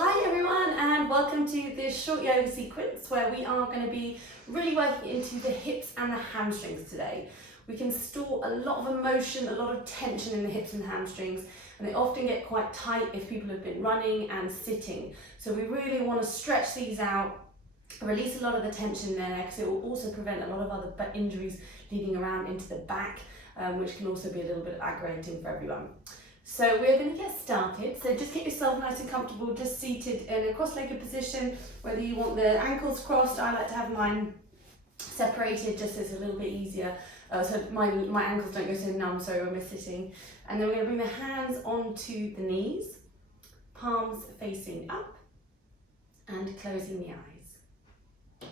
Hi everyone, and welcome to this short yoga sequence where we are going to be really working into the hips and the hamstrings today. We can store a lot of emotion, a lot of tension in the hips and hamstrings, and they often get quite tight if people have been running and sitting. So we really want to stretch these out, release a lot of the tension there, because it will also prevent a lot of other injuries leading around into the back, which can also be a little bit aggravating for everyone. So we're going to get started. So just get yourself nice and comfortable, just seated in a cross-legged position, whether you want the ankles crossed. I like to have mine separated just so it's a little bit easier. So my ankles don't go so numb, sorry, when we're sitting. And then we're going to bring the hands onto the knees, palms facing up and closing the eyes.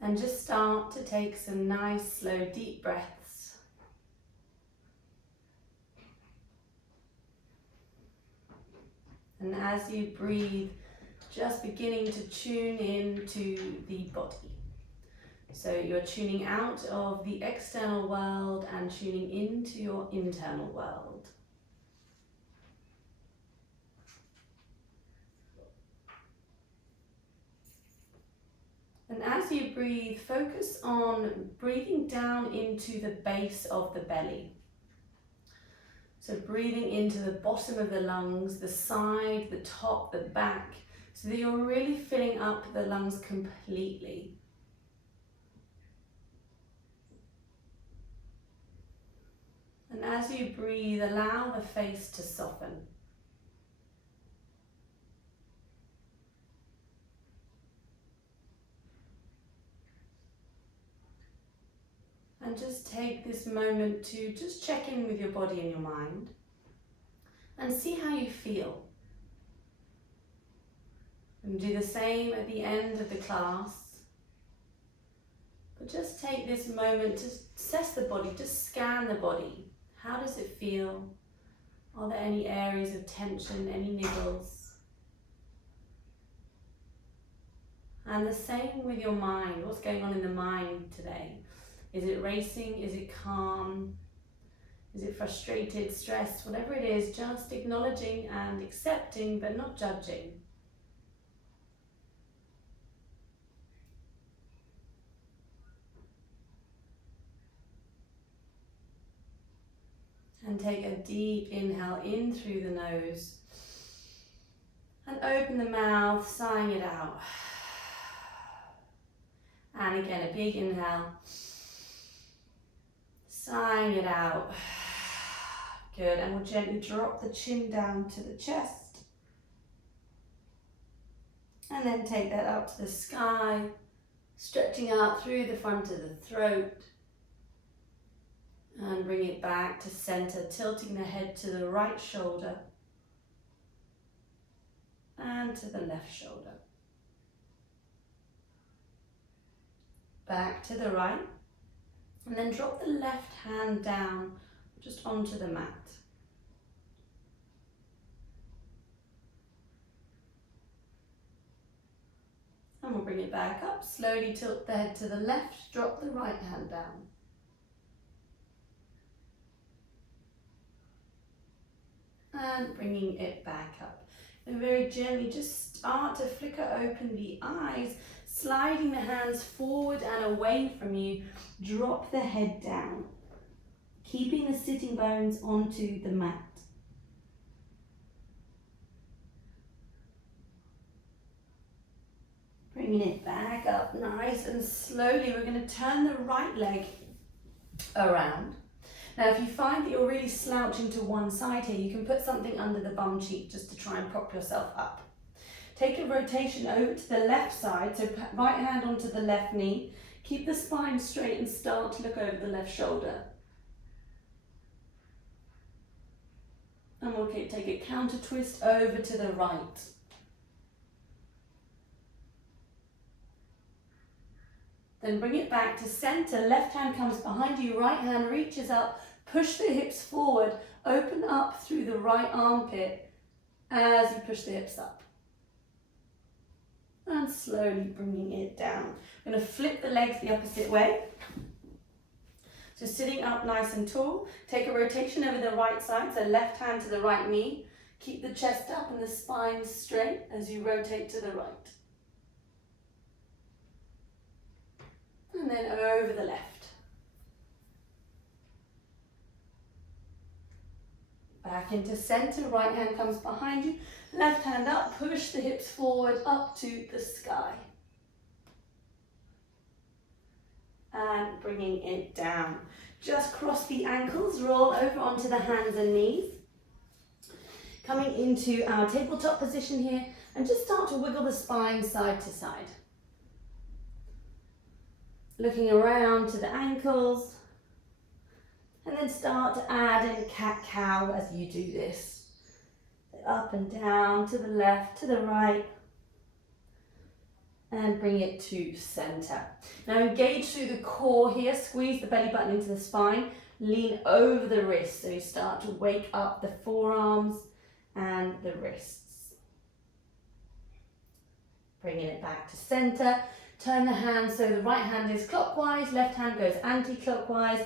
And just start to take some nice, slow, deep breaths. And as you breathe, just beginning to tune into the body. So you're tuning out of the external world and tuning into your internal world. And as you breathe, focus on breathing down into the base of the belly. So breathing into the bottom of the lungs, the side, the top, the back, so that you're really filling up the lungs completely. And as you breathe, allow the face to soften. And just take this moment to just check in with your body and your mind and see how you feel. And do the same at the end of the class. But just take this moment to assess the body, just scan the body. How does it feel? Are there any areas of tension, any niggles? And the same with your mind. What's going on in the mind today? Is it racing? Is it calm? Is it frustrated, stressed? Whatever it is, just acknowledging and accepting, but not judging. And take a deep inhale in through the nose. And open the mouth, sighing it out. And again, a big inhale. Sighing it out. Good, and we'll gently drop the chin down to the chest. And then take that up to the sky, stretching out through the front of the throat. And bring it back to center, tilting the head to the right shoulder and to the left shoulder. Back to the right. And then drop the left hand down just onto the mat. And we'll bring it back up. Slowly tilt the head to the left, drop the right hand down. And bringing it back up. And very gently just start to flicker open the eyes, sliding the hands forward and away from you. Drop the head down, keeping the sitting bones onto the mat. Bringing it back up nice and slowly. We're going to turn the right leg around. Now, if you find that you're really slouching to one side here, you can put something under the bum cheek just to try and prop yourself up. Take a rotation over to the left side, so right hand onto the left knee. Keep the spine straight and start to look over the left shoulder. And we'll take a counter twist over to the right. Then bring it back to center. Left hand comes behind you, right hand reaches up, push the hips forward, open up through the right armpit as you push the hips up. And slowly bringing it down. I'm going to flip the legs the opposite way. So sitting up nice and tall, take a rotation over the right side, so left hand to the right knee. Keep the chest up and the spine straight as you rotate to the right. And then over the left. Back into center, right hand comes behind you, left hand up, push the hips forward up to the sky. And bringing it down. Just cross the ankles, roll over onto the hands and knees. Coming into our tabletop position here, and just start to wiggle the spine side to side. Looking around to the ankles, and then start to add in cat-cow as you do this. Up and down, to the left, to the right, and bring it to center. Now engage through the core here, squeeze the belly button into the spine, lean over the wrists, so you start to wake up the forearms and the wrists. Bringing it back to center, turn the hands so the right hand is clockwise, left hand goes anti-clockwise,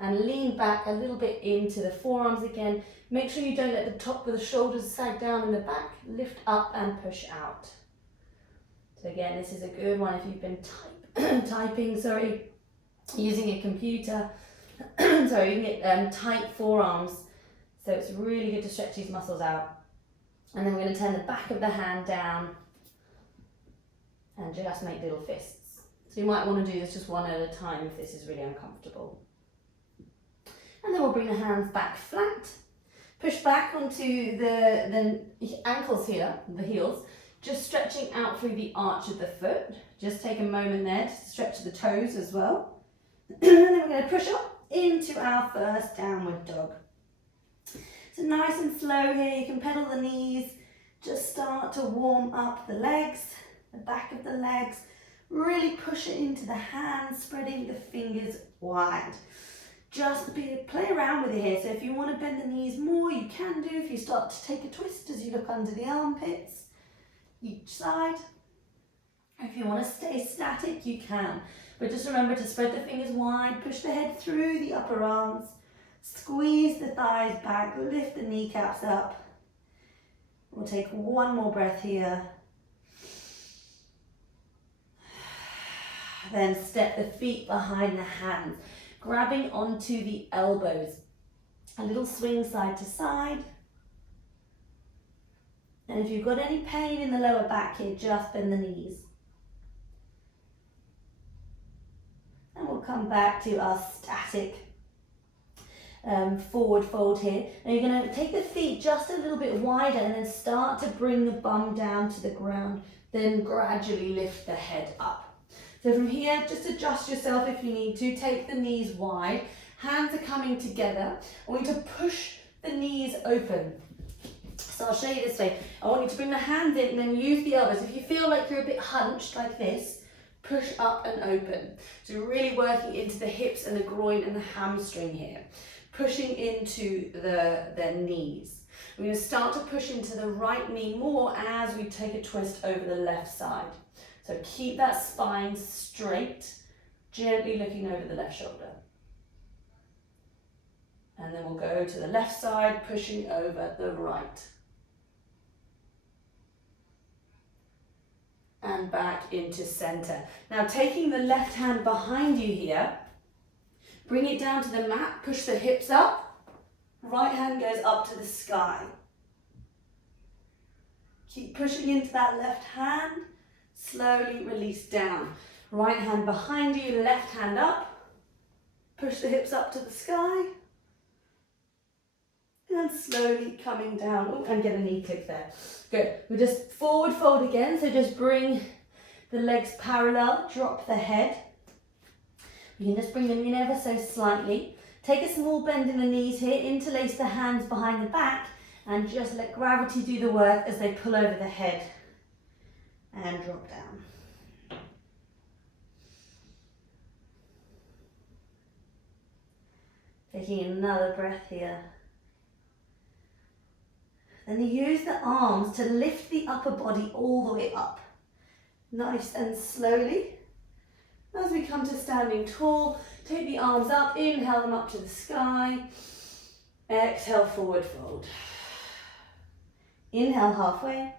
and lean back a little bit into the forearms again. Make sure you don't let the top of the shoulders sag down in the back, lift up and push out. So again, this is a good one if you've been typing, using a computer. You can get tight forearms. So it's really good to stretch these muscles out. And then we're going to turn the back of the hand down and just make little fists. So you might want to do this just one at a time if this is really uncomfortable. And then we'll bring the hands back flat. Push back onto the ankles here, the heels, just stretching out through the arch of the foot. Just take a moment there to stretch the toes as well. And then we're going to push up into our first downward dog. So nice and slow here, you can pedal the knees, just start to warm up the legs, the back of the legs, really push it into the hands, spreading the fingers wide. Just play around with it here, so if you want to bend the knees more, you can do. If you start to take a twist as you look under the armpits, each side. If you want to stay static, you can. But just remember to spread the fingers wide, push the head through the upper arms, squeeze the thighs back, lift the kneecaps up. We'll take one more breath here. Then step the feet behind the hands, grabbing onto the elbows. A little swing side to side. And if you've got any pain in the lower back here, just bend the knees. And we'll come back to our static forward fold here. Now you're going to take the feet just a little bit wider and then start to bring the bum down to the ground. Then gradually lift the head up. So from here, just adjust yourself if you need to. Take the knees wide. Hands are coming together. I want you to push the knees open. So I'll show you this way. I want you to bring the hands in and then use the elbows. If you feel like you're a bit hunched like this, push up and open. So you're really working into the hips and the groin and the hamstring here. Pushing into the knees. We're going to start to push into the right knee more as we take a twist over the left side. So keep that spine straight, gently looking over the left shoulder. And then we'll go to the left side, pushing over the right. And back into center. Now taking the left hand behind you here, bring it down to the mat, push the hips up, right hand goes up to the sky. Keep pushing into that left hand, slowly release down. Right hand behind you, left hand up, push the hips up to the sky, and slowly coming down. Oh, and get a knee click there. Good. We'll just forward fold again, so just bring the legs parallel, drop the head. You can just bring them in ever so slightly. Take a small bend in the knees here, interlace the hands behind the back, and just let gravity do the work as they pull over the head and drop down. Taking another breath here. Then you use the arms to lift the upper body all the way up. Nice and slowly. As we come to standing tall, take the arms up, inhale them up to the sky. Exhale, forward fold. Inhale halfway.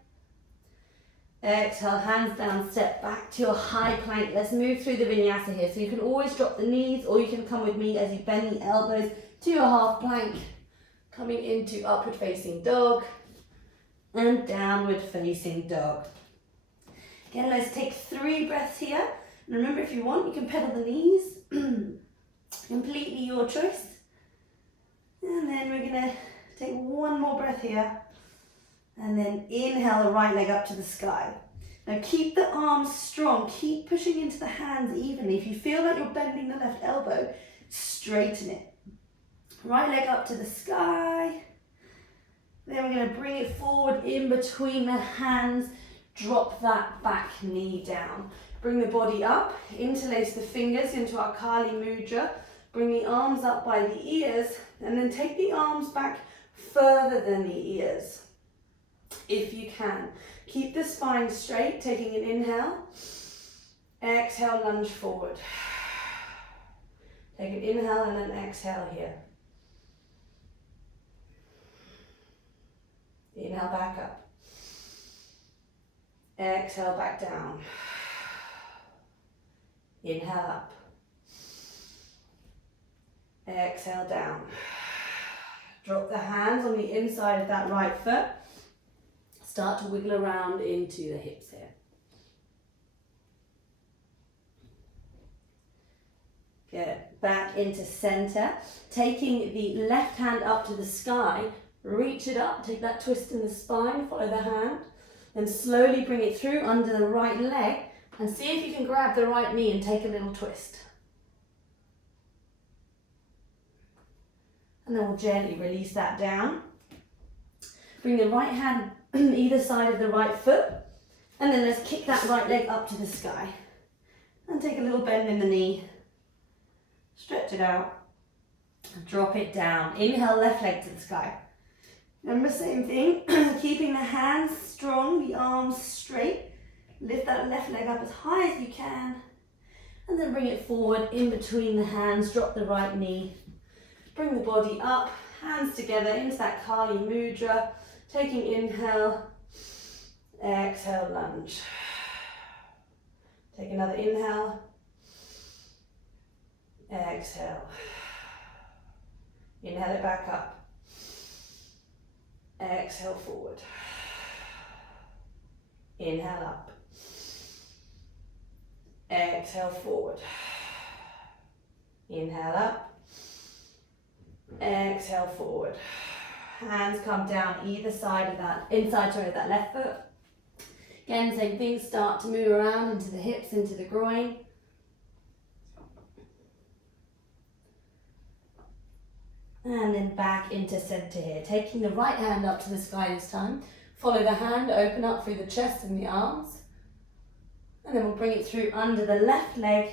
Exhale, hands down, step back to your high plank. Let's move through the vinyasa here. So you can always drop the knees, or you can come with me as you bend the elbows to your half plank. Coming into upward facing dog and downward facing dog. Again, let's take 3 breaths here. And remember, if you want, you can pedal the knees. Completely your choice. And then we're gonna take 1 more breath here. And then inhale the right leg up to the sky. Now keep the arms strong. Keep pushing into the hands evenly. If you feel like you're bending the left elbow, straighten it. Right leg up to the sky. Then we're going to bring it forward in between the hands. Drop that back knee down. Bring the body up. Interlace the fingers into our Kali Mudra. Bring the arms up by the ears. And then take the arms back further than the ears, if you can. Keep the spine straight, taking an inhale. Exhale, lunge forward. Take an inhale and an exhale here. Inhale back up. Exhale back down. Inhale up. Exhale down. Drop the hands on the inside of that right foot. Start to wiggle around into the hips here. Good. Back into center. Taking the left hand up to the sky. Reach it up. Take that twist in the spine. Follow the hand. Then slowly bring it through under the right leg. And see if you can grab the right knee and take a little twist. And then we'll gently release that down. Bring the right hand either side of the right foot. And then let's kick that right leg up to the sky. And take a little bend in the knee. Stretch it out. Drop it down. Inhale, left leg to the sky. Remember, same thing. Keeping the hands strong, the arms straight. Lift that left leg up as high as you can. And then bring it forward in between the hands. Drop the right knee. Bring the body up. Hands together into that Kali Mudra. Taking inhale. Exhale, lunge. Take another inhale. Exhale. Inhale it back up. Exhale forward. Inhale up. Exhale forward. Inhale up. Exhale forward. Hands come down either side of that, inside of that left foot. Again, same thing, start to move around into the hips, into the groin. And then back into center here. Taking the right hand up to the sky this time. Follow the hand, open up through the chest and the arms. And then we'll bring it through under the left leg.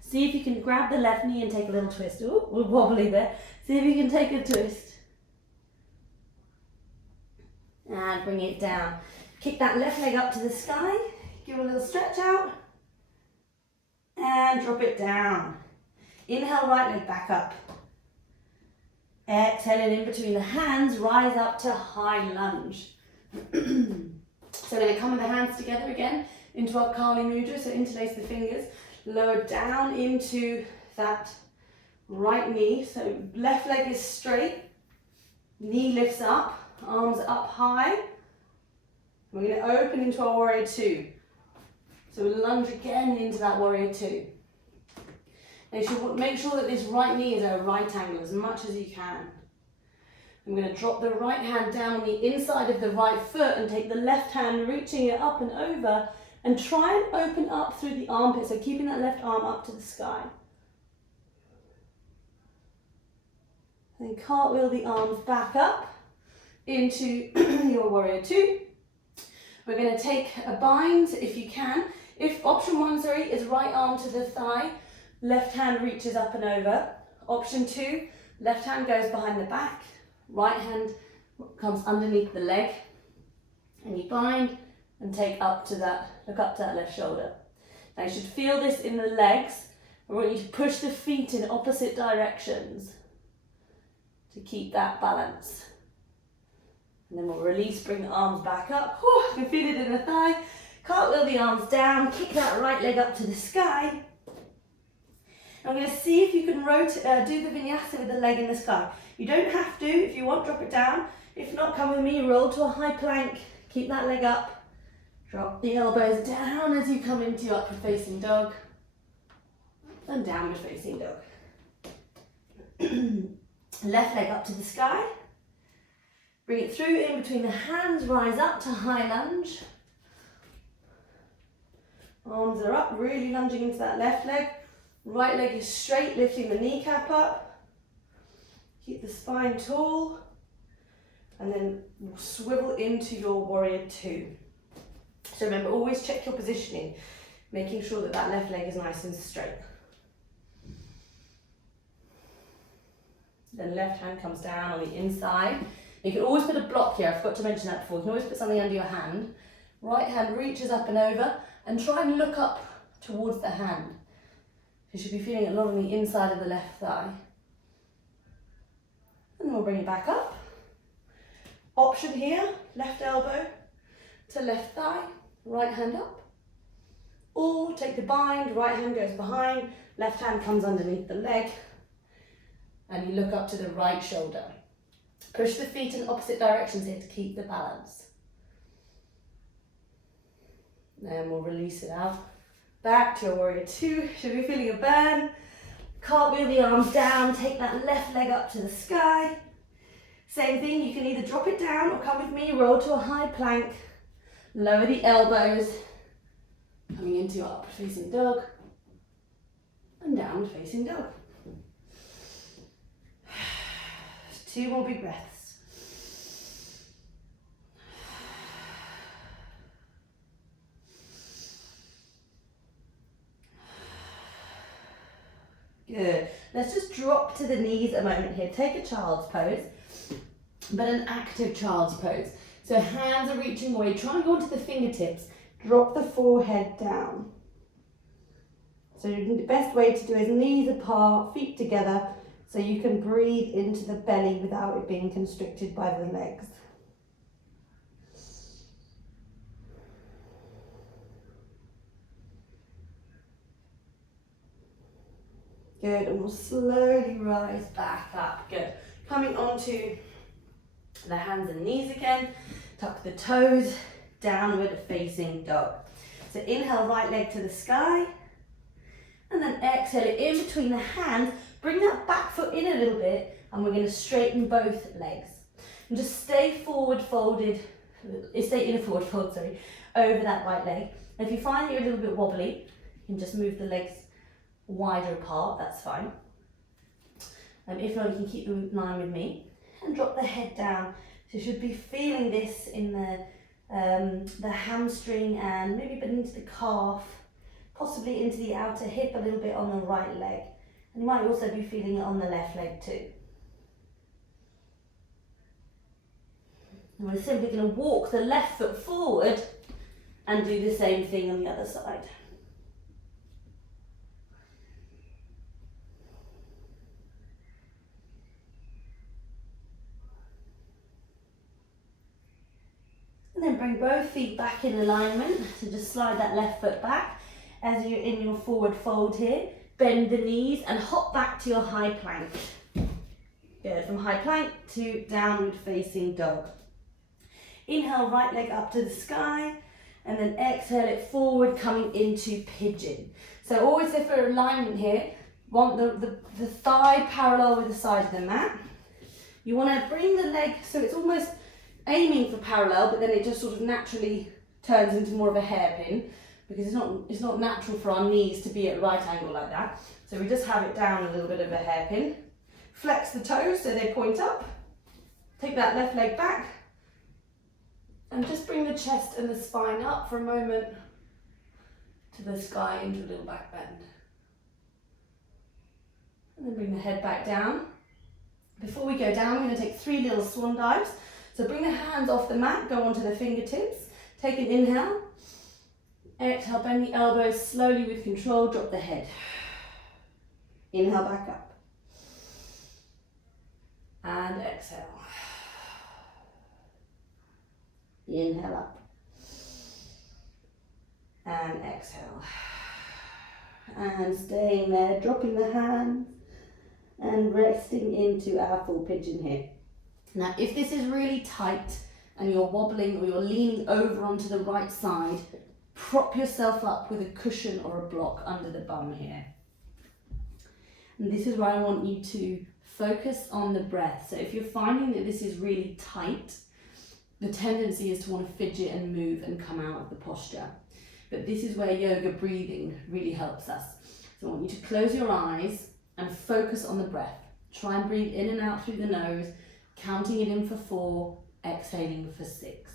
See if you can grab the left knee and take a little twist. Ooh, we're wobbly there. See if you can take a twist. And bring it down. Kick that left leg up to the sky. Give it a little stretch out. And drop it down. Inhale, right leg back up. Exhaling in between the hands, rise up to high lunge. So we're going to come with the hands together again into our Kali Mudra. So interlace the fingers, lower down into that right knee. So left leg is straight, knee lifts up, arms up high. We're going to open into our warrior two. So we'll lunge again into that warrior two. Make sure that this right knee is at a right angle as much as you can. I'm going to drop the right hand down on the inside of the right foot and take the left hand, reaching it up and over, and try and open up through the armpit, so keeping that left arm up to the sky. And then cartwheel the arms back up into your warrior two. We're going to take a bind if you can. If option one, is right arm to the thigh, left hand reaches up and over. Option two, left hand goes behind the back, right hand comes underneath the leg, and you bind and take up to that, look up to that left shoulder. Now you should feel this in the legs. I want you to push the feet in opposite directions to keep that balance. And then we'll release, bring the arms back up. Whew, I can feel it in the thigh. Cartwheel the arms down, kick that right leg up to the sky. I'm going to see if you can do the vinyasa with the leg in the sky. You don't have to. If you want, drop it down. If not, come with me, roll to a high plank. Keep that leg up. Drop the elbows down as you come into upward facing dog. And downward facing dog. Left leg up to the sky. Bring it through in between the hands, rise up to high lunge. Arms are up, really lunging into that left leg. Right leg is straight, lifting the kneecap up. Keep the spine tall. And then swivel into your warrior two. So remember, always check your positioning, making sure that that left leg is nice and straight. Then left hand comes down on the inside. You can always put a block here, I forgot to mention that before. You can always put something under your hand. Right hand reaches up and over, and try and look up towards the hand. You should be feeling a lot on the inside of the left thigh. And then we'll bring it back up. Option here, left elbow to left thigh, right hand up. Or take the bind, right hand goes behind, left hand comes underneath the leg, and you look up to the right shoulder. Push the feet in opposite directions here to keep the balance. Then we'll release it out. Back to your warrior two. Should be feeling a burn. Cartwheel the arms down. Take that left leg up to the sky. Same thing, you can either drop it down or come with me, roll to a high plank. Lower the elbows. Coming into your upward facing dog. And downward facing dog. 2 more big breaths. Good. Let's just drop to the knees a moment here. Take a child's pose, but an active child's pose. So hands are reaching away. Try and go onto the fingertips. Drop the forehead down. So the best way to do is knees apart, feet together, so you can breathe into the belly without it being constricted by the legs. Good, and we'll slowly rise back up. Good. Coming onto the hands and knees again. Tuck the toes, downward facing dog. So inhale, right leg to the sky. And then exhale it in between the hands. Bring that back foot in a little bit, and we're going to straighten both legs. And just stay forward folded, stay in a forward fold, over that right leg. And if you find that you're a little bit wobbly, you can just move the legs wider apart, that's fine. If not, you can keep them in line with me. And drop the head down. So you should be feeling this in the hamstring and maybe beneath the calf, possibly into the outer hip a little bit on the right leg. And you might also be feeling it on the left leg too. And we're simply going to walk the left foot forward and do the same thing on the other side. And then bring both feet back in alignment. So just slide that left foot back as you're in your forward fold here. Bend the knees and hop back to your high plank. Good, from high plank to downward facing dog. Inhale, right leg up to the sky, and then exhale it forward, coming into pigeon. So always go for alignment here. Want the thigh parallel with the side of the mat. You want to bring the leg so it's almost aiming for parallel, but then it just sort of naturally turns into more of a hairpin, because it's not natural for our knees to be at right angle like that. So we just have it down a little bit of a hairpin. Flex the toes so they point up. Take that left leg back. And just bring the chest and the spine up for a moment to the sky into a little back bend. And then bring the head back down. Before we go down, we're going to take 3 little swan dives. So bring the hands off the mat, go onto the fingertips. Take an inhale. Exhale, bend the elbows slowly with control, drop the head. Inhale back up. And exhale. Inhale up. And exhale. And staying there, dropping the hands and resting into our full pigeon here. Now, if this is really tight and you're wobbling or you're leaning over onto the right side, prop yourself up with a cushion or a block under the bum here. And this is where I want you to focus on the breath. So if you're finding that this is really tight, the tendency is to want to fidget and move and come out of the posture. But this is where yoga breathing really helps us. So I want you to close your eyes and focus on the breath. Try and breathe in and out through the nose, counting it in for 4, exhaling for 6.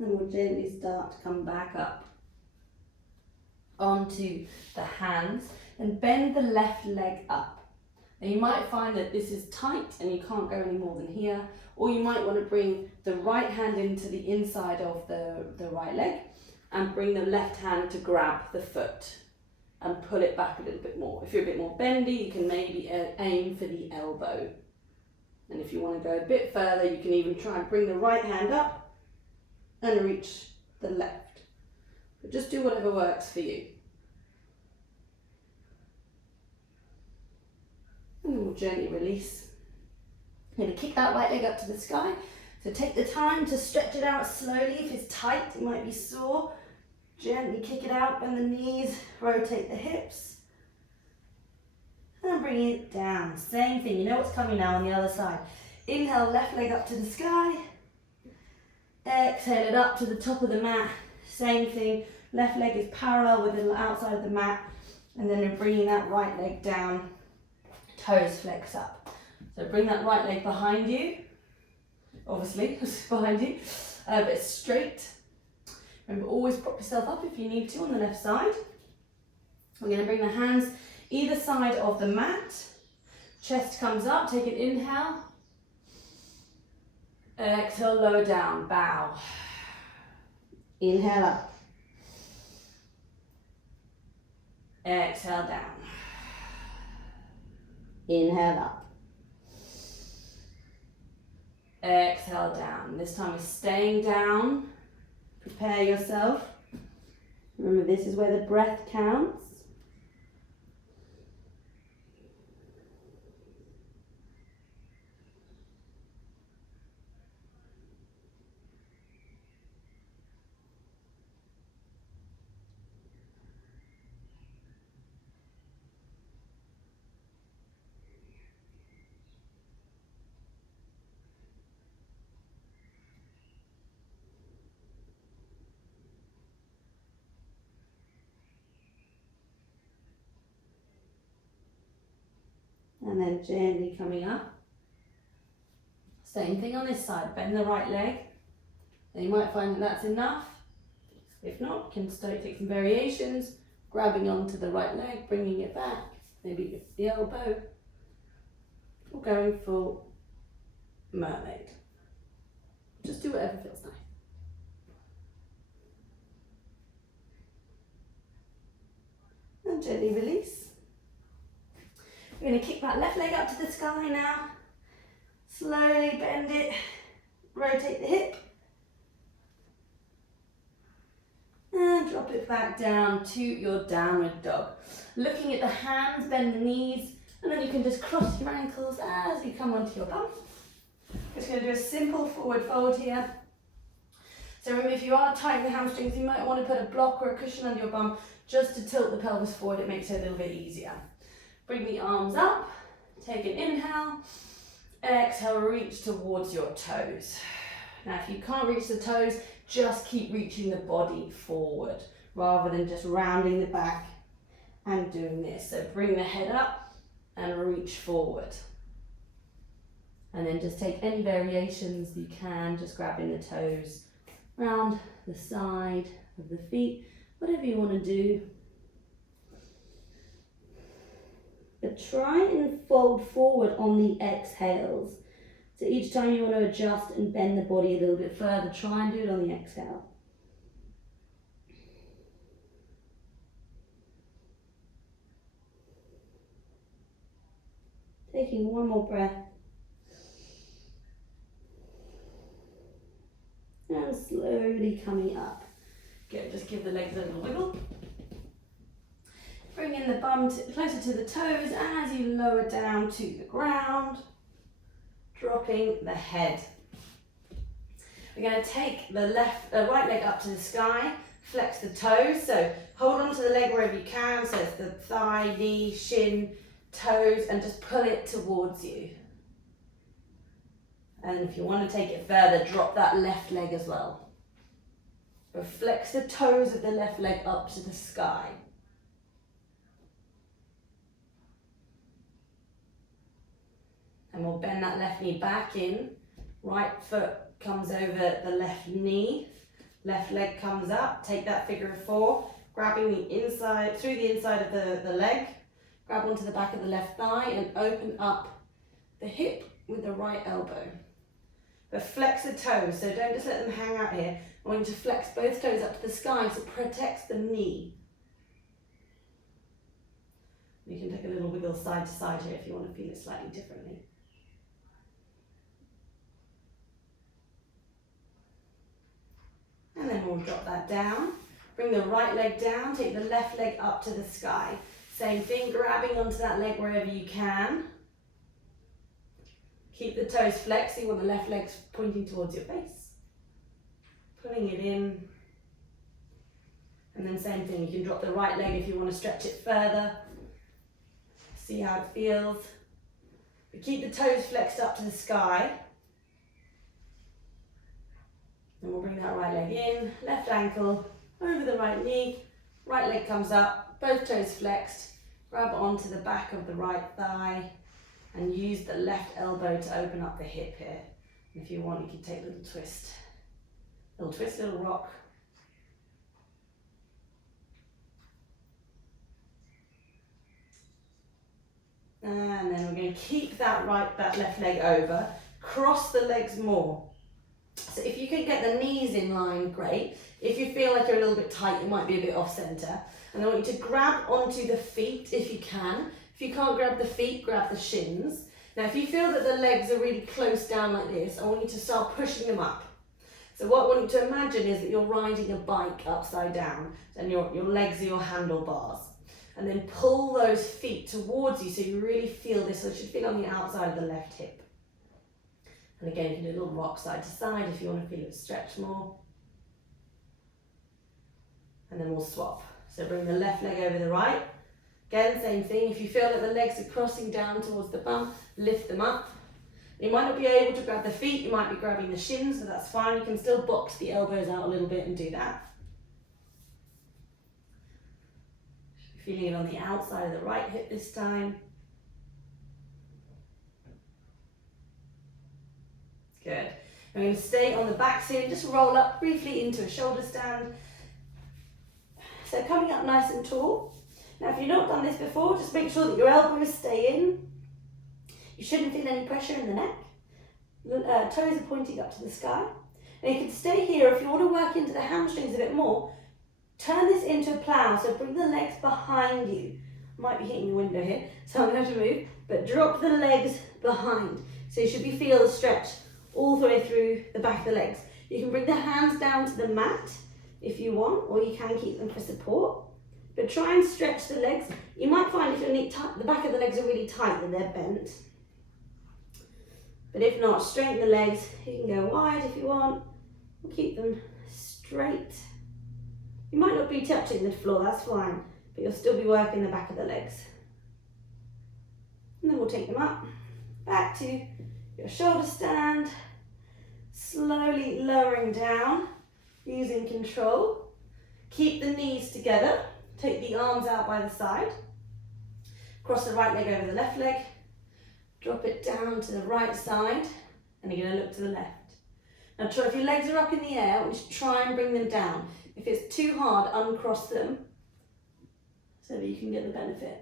And we'll gently start to come back up onto the hands and bend the left leg up. And you might find that this is tight and you can't go any more than here, or you might want to bring the right hand into the inside of the right leg and bring the left hand to grab the foot and pull it back a little bit more. If you're a bit more bendy, you can maybe aim for the elbow. And if you want to go a bit further, you can even try and bring the right hand up and reach the left. But just do whatever works for you. And we'll gently release. I'm going to kick that right leg up to the sky. So take the time to stretch it out slowly. If it's tight, it might be sore. Gently kick it out, bend the knees, rotate the hips. And bring it down. Same thing, you know what's coming now on the other side. Inhale, left leg up to the sky. Exhale it up to the top of the mat. Same thing, left leg is parallel with the outside of the mat. And then we're bringing that right leg down, toes flex up. So bring that right leg behind you. Obviously, it's behind you, but straight. Remember, always prop yourself up if you need to on the left side. We're going to bring the hands either side of the mat. Chest comes up, take an inhale. Exhale, lower down, bow. Inhale up. Exhale down. Inhale up. Exhale down. This time we're staying down. Prepare yourself. Remember, this is where the breath counts. And then gently coming up. Same thing on this side, bend the right leg. And you might find that that's enough. If not, you can start take some variations, grabbing onto the right leg, bringing it back, maybe the elbow, or going full mermaid. Just do whatever feels nice. And gently release. We're going to kick that left leg up to the sky now. Slowly bend it, rotate the hip. And drop it back down to your downward dog. Looking at the hands, bend the knees, and then you can just cross your ankles as you come onto your bum. Just going to do a simple forward fold here. So remember, if you are tight in the hamstrings, you might want to put a block or a cushion under your bum just to tilt the pelvis forward. It makes it a little bit easier. Bring the arms up, take an inhale, exhale, reach towards your toes. Now if you can't reach the toes, just keep reaching the body forward rather than just rounding the back and doing this. So bring the head up and reach forward. And then just take any variations you can, just grabbing the toes round the side of the feet, whatever you want to do. But try and fold forward on the exhales. So each time you want to adjust and bend the body a little bit further, try and do it on the exhale. Taking one more breath. And slowly coming up. Good, just give the legs a little wiggle. Bring in the bum closer to the toes as you lower down to the ground, dropping the head. We're going to take the right leg up to the sky, flex the toes, so hold on to the leg wherever you can, so it's the thigh, knee, shin, toes, and just pull it towards you. And if you want to take it further, drop that left leg as well. But flex the toes of the left leg up to the sky. And we'll bend that left knee back in. Right foot comes over the left knee. Left leg comes up. Take that figure of four, grabbing the inside, through the inside of the leg. Grab onto the back of the left thigh and open up the hip with the right elbow. But flex the toes, so don't just let them hang out here. I want you to flex both toes up to the sky so it protects the knee. You can take a little wiggle side to side here if you want to feel it slightly differently. And then we'll drop that down. Bring the right leg down, take the left leg up to the sky. Same thing, grabbing onto that leg wherever you can. Keep the toes flexed, you want the left leg pointing towards your face. Pulling it in. And then same thing, you can drop the right leg if you want to stretch it further. See how it feels. But keep the toes flexed up to the sky. And we'll bring that right leg in, left ankle over the right knee, right leg comes up, both toes flexed, grab onto the back of the right thigh and use the left elbow to open up the hip here. And if you want, you can take a little twist, little rock. And then we're going to keep that left leg over, cross the legs more. So if you can get the knees in line, great. If you feel like you're a little bit tight, you might be a bit off center. And I want you to grab onto the feet if you can. If you can't grab the feet, grab the shins. Now if you feel that the legs are really close down like this, I want you to start pushing them up. So what I want you to imagine is that you're riding a bike upside down and your legs are your handlebars. And then pull those feet towards you so you really feel this, so it should feel on the outside of the left hip. And again, you can do a little rock side to side if you want to feel it stretch more. And then we'll swap. So bring the left leg over the right. Again, same thing. If you feel that the legs are crossing down towards the bum, lift them up. You might not be able to grab the feet, you might be grabbing the shins, so that's fine. You can still box the elbows out a little bit and do that. Feeling it on the outside of the right hip this time. Good. I'm going to stay on the backs here, just roll up briefly into a shoulder stand. So coming up nice and tall. Now if you've not done this before, just make sure that your elbows stay in. You shouldn't feel any pressure in the neck. Toes are pointing up to the sky. And you can stay here if you want to work into the hamstrings a bit more. Turn this into a plow, so bring the legs behind you. I might be hitting the window here, so I'm going to have to move, but drop the legs behind. So you should feel the stretch all the way through the back of the legs. You can bring the hands down to the mat if you want, or you can keep them for support. But try and stretch the legs. You might find if your the back of the legs are really tight that they're bent. But if not, straighten the legs. You can go wide if you want, or keep them straight. You might not be touching the floor, that's fine, but you'll still be working the back of the legs. And then we'll take them up, back to your shoulder stand, slowly lowering down, using control. Keep the knees together, take the arms out by the side, cross the right leg over the left leg, Drop it down to the right side, and you're going to look to the left. Now try, if your legs are up in the air, just try and bring them down. If it's too hard, uncross them so that you can get the benefit.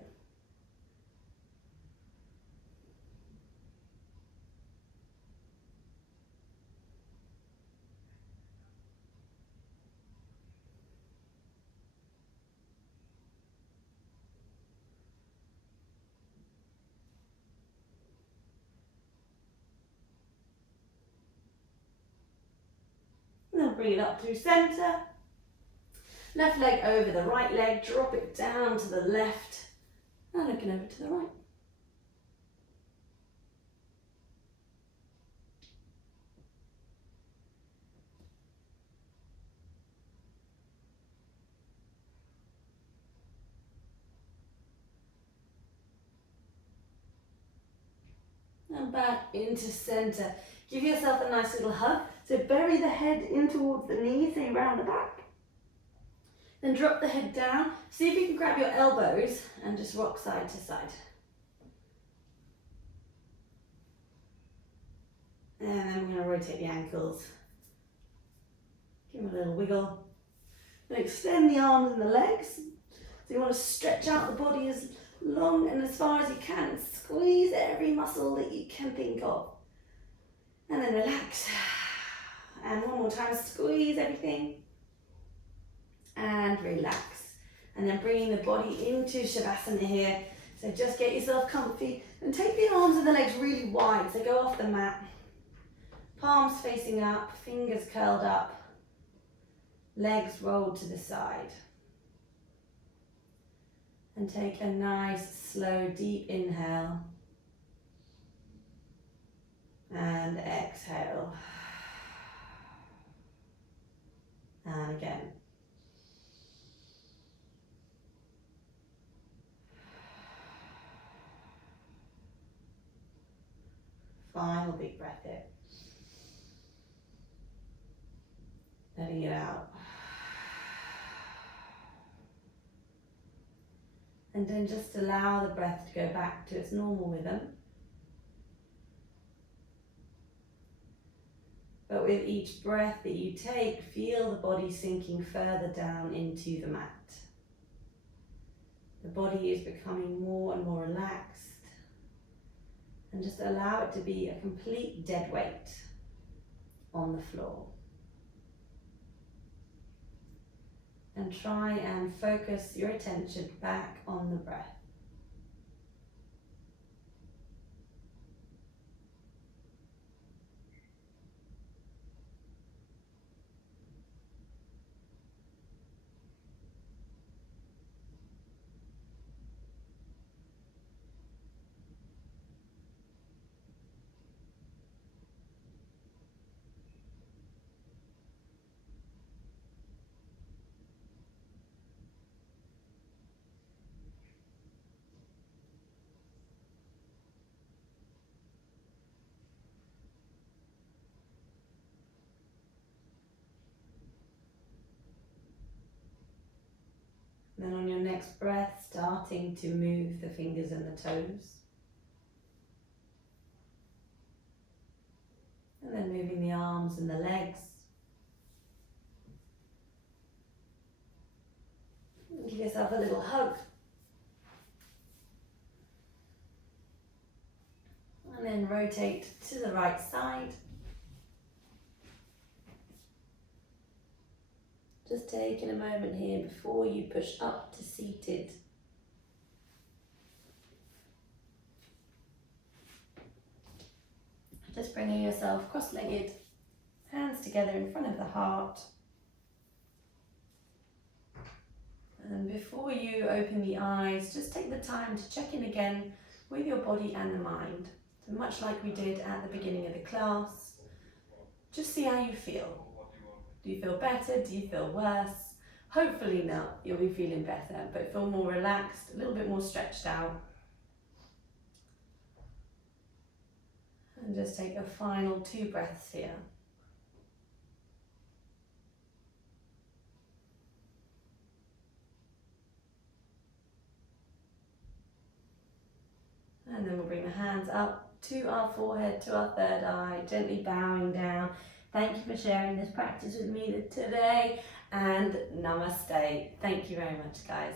And then bring it up through centre. Left leg over the right leg, drop it down to the left, and looking over to the right. And back into centre. Give yourself a nice little hug. So bury the head in towards the knees, so you're round the back. Then drop the head down. See if you can grab your elbows and just rock side to side. And then we're going to rotate the ankles. Give them a little wiggle. Then extend the arms and the legs. So you want to stretch out the body as long and as far as you can and squeeze every muscle that you can think of. And then relax. And one more time, squeeze everything. And relax. And then bringing the body into Shavasana here. So just get yourself comfy and take the arms and the legs really wide. So go off the mat. Palms facing up, fingers curled up. Legs rolled to the side. And take a nice, slow, deep inhale. And exhale. And again. Final big breath in. Letting it out. And then just allow the breath to go back to its normal rhythm. But with each breath that you take, feel the body sinking further down into the mat. The body is becoming more and more relaxed. And just allow it to be a complete dead weight on the floor. And try and focus your attention back on the breath. Then on your next breath, starting to move the fingers and the toes. And then moving the arms and the legs. And give yourself a little hug. And then rotate to the right side. Just taking a moment here before you push up to seated. Just bringing yourself cross-legged, hands together in front of the heart. And before you open the eyes, just take the time to check in again with your body and the mind. So much like we did at the beginning of the class, just see how you feel. Do you feel better? Do you feel worse? Hopefully not, you'll be feeling better, but feel more relaxed, a little bit more stretched out. And just take a final 2 breaths here. And then we'll bring the hands up to our forehead, to our third eye, gently bowing down. Thank you for sharing this practice with me today, and namaste. Thank you very much, guys.